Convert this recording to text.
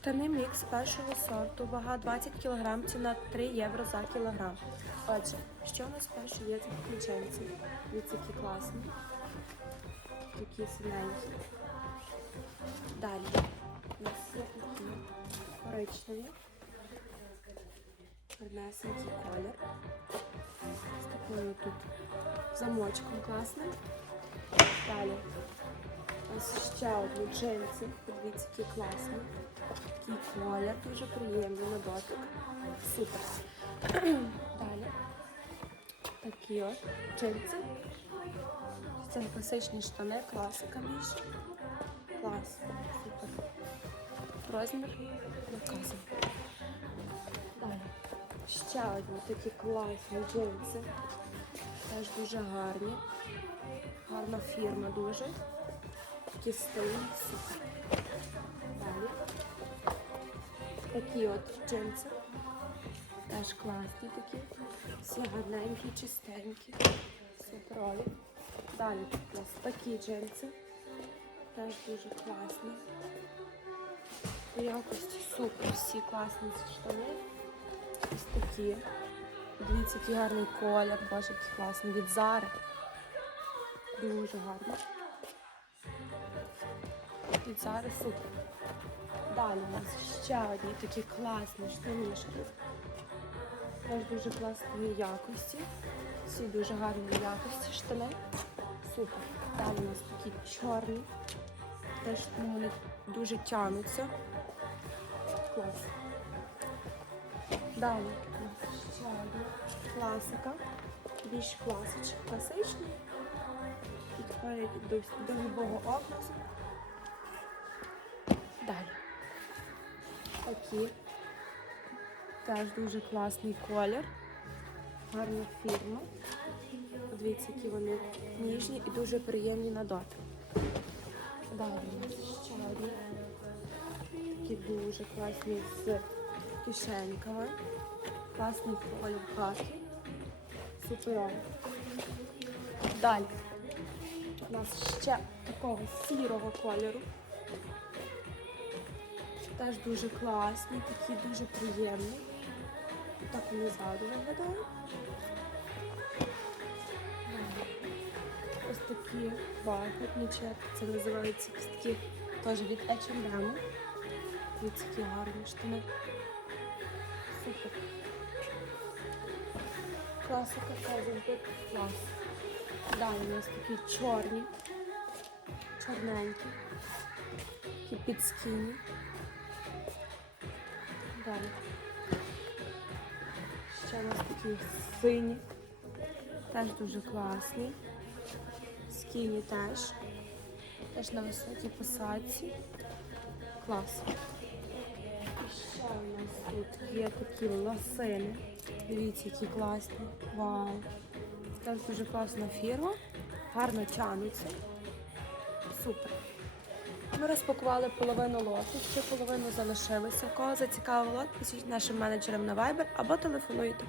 Штани мікс першого сорту, вага 20 кг, ціна 3 євро за кілограм. Отже, що у нас перше є це ключенці? Дивіться, які класні. Такі синенькі. Далі. У нас є такі коричневі. Гарнесенький колір. З такою тут замочком класним. Далі. Нас ще одні джинси. Подивіться, які класні. Такий колір, дуже приємний на дотик. Супер. Далі. Такі от джинси. Це класичні штани, класика більше. Клас. Супер. Розмір наказаний. Далі. Ще одні такі класні джинси. Теж дуже гарні. Гарна фірма дуже. Такі супер. Далі. Такі от джинси. Теж класні такі. Всі гарненькі, чистенькі. Суперові. Далі у нас такі джинси. Теж дуже класні. По якості супер, всі класні штани. Ось такі. Дивіться, який гарний колір, боже, який класний. Від Зари. Дуже гарно. Від Зари супер. Далі у нас ще одні такі класні штанішки. Теж дуже класної якості. Всі дуже гарної якості штани. Супер. Далі у нас такі чорні. Теж ну, вони дуже тянуться. Клас. Далі у нас ще одна класика. Більш класич, класичний. Підходить до, до любого образу. Далі. Такі. Теж дуже класний колір. Гарна фірма. Дивіться, які вони ніжні і дуже приємні на дотик. Далі ще одні. Такі дуже класні з кишеньками. Класний колір хаки. Суперовий. Далі. У нас ще такого сірого кольору. Теж дуже класні, такі дуже приємні. Так вони ззаду виглядають. Ось такі бархатні, як це називається, такі теж від H&M. Ось такі гарні штани. Супер. Класика завжди клас. Далі у нас такі чорні, чорненькі, такі підскіні. Далі. Ще у нас такі сині. Теж дуже класні. Скіні теж. Теж на високій посадці. Клас. І ще у нас тут є такі лосини. Дивіться, які класні. Вау. Теж дуже класна фірма. Гарно тянуться. Супер. Ми розпакували половину лоту, ще половину залишилися. Кого зацікавило пишіть нашим менеджерам на Viber або телефонуйте.